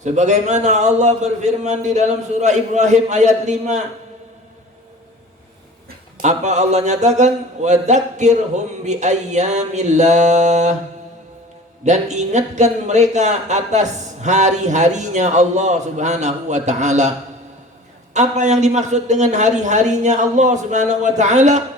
Sebagaimana Allah berfirman di dalam surah Ibrahim ayat 5. Apa Allah nyatakan? Wa dzakkirhum bi ayyamillah. Dan ingatkan mereka atas hari-harinya Allah Subhanahu wa taala. Apa yang dimaksud dengan hari-harinya Allah Subhanahu wa taala?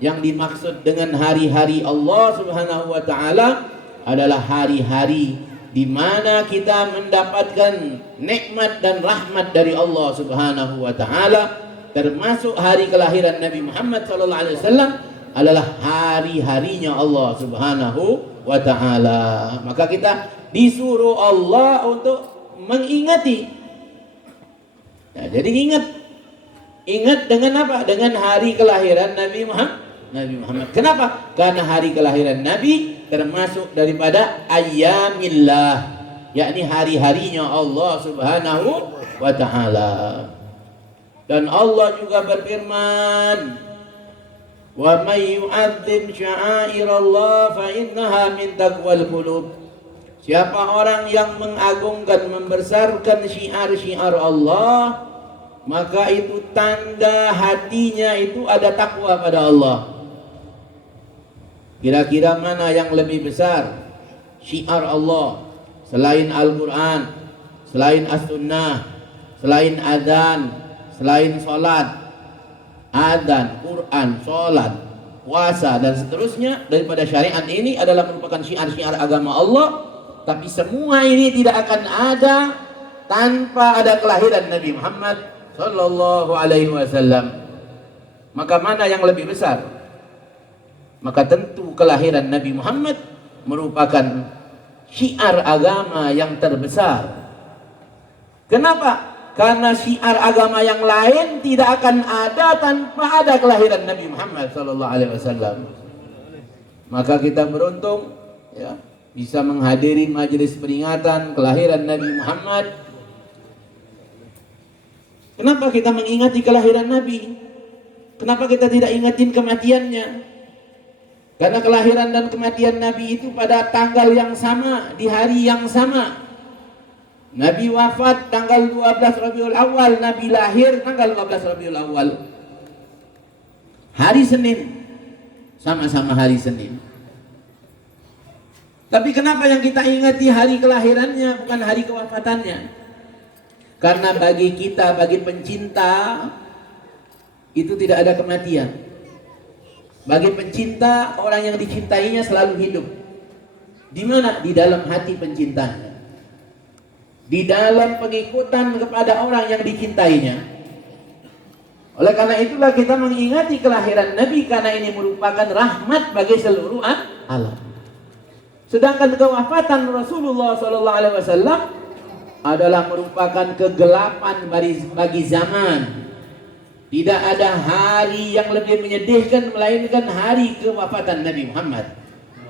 Yang dimaksud dengan hari-hari Allah Subhanahu wa taala adalah hari-hari di mana kita mendapatkan nikmat dan rahmat dari Allah Subhanahu wa taala, termasuk hari kelahiran Nabi Muhammad sallallahu alaihi wasallam adalah hari-harinya Allah Subhanahu wa taala. Maka kita disuruh Allah untuk mengingati. Ya, jadi ingat dengan apa? Dengan hari kelahiran Nabi Muhammad. Kenapa? Karena hari kelahiran Nabi termasuk daripada ayyamillah, yakni hari-harinya Allah Subhanahu wa taala. Dan Allah juga berfirman, wa may yu'azzim sya'airallah fa innaha min taqwal qulub. Siapa orang yang mengagungkan, membesarkan syiar-syiar Allah, maka itu tanda hatinya itu ada takwa pada Allah. Kira-kira mana yang lebih besar syiar Allah selain Al-Quran, selain As-Sunnah, selain azan, selain sholat, azan, Quran, sholat, puasa dan seterusnya daripada syariat ini adalah merupakan syiar-syiar agama Allah. Tapi semua ini tidak akan ada tanpa ada kelahiran Nabi Muhammad sallallahu alaihi wasallam. Maka mana yang lebih besar? Maka tentu kelahiran Nabi Muhammad merupakan syiar agama yang terbesar. Kenapa? Karena syiar agama yang lain tidak akan ada tanpa ada kelahiran Nabi Muhammad sallallahu alaihi wasallam. Maka kita beruntung ya, bisa menghadiri majelis peringatan kelahiran Nabi Muhammad. Kenapa kita mengingati kelahiran Nabi? Kenapa kita tidak ingatin kematiannya? Karena kelahiran dan kematian Nabi itu pada tanggal yang sama, di hari yang sama. Nabi wafat tanggal 12 Rabiul Awal, Nabi lahir tanggal 12 Rabiul Awal. Hari Senin, sama-sama hari Senin. Tapi kenapa yang kita ingati hari kelahirannya bukan hari kewafatannya? Karena bagi kita, bagi pencinta, itu tidak ada kematian. Bagi pencinta, orang yang dicintainya selalu hidup. Di mana? Di dalam hati pencintanya. Di dalam pengikutan kepada orang yang dicintainya. Oleh karena itulah kita mengingati kelahiran Nabi, karena ini merupakan rahmat bagi seluruh alam. Sedangkan kewafatan Rasulullah SAW adalah merupakan kegelapan bagi zaman. Tidak ada hari yang lebih menyedihkan melainkan hari kewafatan Nabi Muhammad.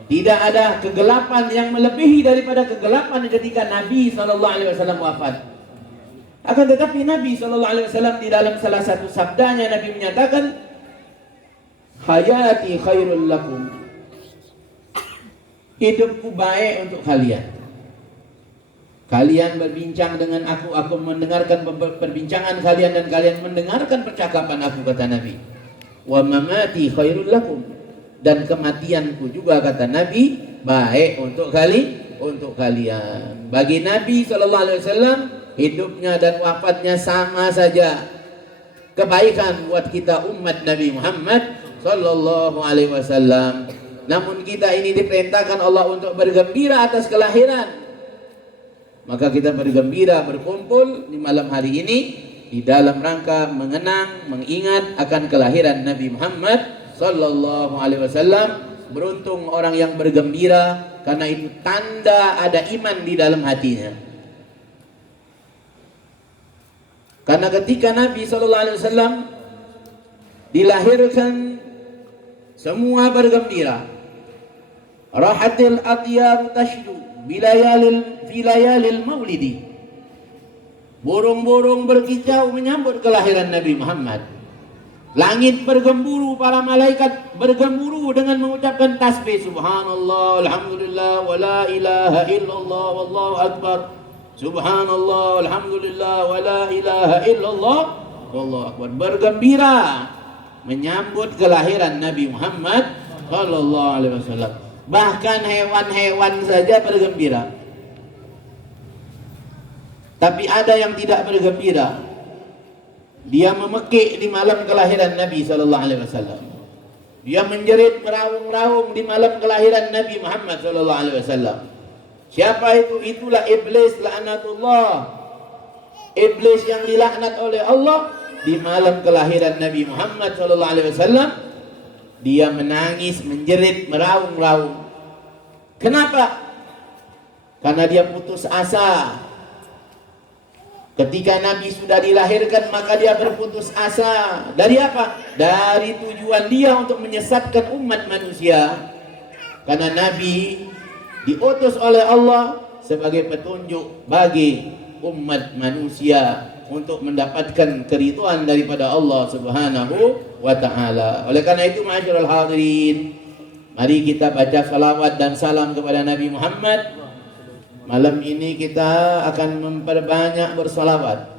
Tidak ada kegelapan yang melebihi daripada kegelapan ketika Nabi SAW wafat. Akan tetapi Nabi SAW di dalam salah satu sabdanya Nabi menyatakan, hayati khairul lakum. Hidupku baik untuk kalian. Kalian berbincang dengan aku mendengarkan perbincangan kalian dan kalian mendengarkan percakapan aku, kata Nabi. Wa mamati khairul lakum. Dan kematianku juga, kata Nabi, baik untuk kalian. Bagi Nabi SAW, hidupnya dan wafatnya sama saja. Kebaikan buat kita umat Nabi Muhammad sallallahu alaihi wasallam. Namun kita ini diperintahkan Allah untuk bergembira atas kelahiran. Maka kita bergembira berkumpul di malam hari ini di dalam rangka mengenang, mengingat akan kelahiran Nabi Muhammad sallallahu alaihi wasallam. Beruntung orang yang bergembira, karena itu tanda ada iman di dalam hatinya. Karena ketika Nabi sallallahu alaihi wasallam dilahirkan, semua bergembira. Rahatil atyar tashdu bilayalil maulidi. Burung-burung berkicau menyambut kelahiran Nabi Muhammad. Langit bergemburu, para malaikat bergemburu dengan mengucapkan tasbih, subhanallah, alhamdulillah, wa la ilaha illallah, wallahu akbar. Subhanallah, alhamdulillah, wa la ilaha illallah, wallahu akbar. Bergembira menyambut kelahiran Nabi Muhammad sallallahu alaihi wasallam. Bahkan hewan-hewan saja bergembira. Tapi ada yang tidak bergembira. Dia memekik di malam kelahiran Nabi sallallahu alaihi wasallam. Dia menjerit meraung-raung di malam kelahiran Nabi Muhammad sallallahu alaihi wasallam. Siapa itu? Itulah iblis laknatullah. Iblis yang dilaknat oleh Allah di malam kelahiran Nabi Muhammad sallallahu alaihi wasallam. Dia menangis, menjerit, meraung-raung. Kenapa? Karena dia putus asa. Ketika Nabi sudah dilahirkan, maka dia berputus asa. Dari apa? Dari tujuan dia untuk menyesatkan umat manusia. Karena Nabi diutus oleh Allah sebagai petunjuk bagi umat manusia untuk mendapatkan keridhaan daripada Allah Subhanahu wa ta'ala. Oleh karena itu, ma'asyiral hadirin, mari kita baca salawat dan salam kepada Nabi Muhammad. Malam ini kita akan memperbanyak bersalawat.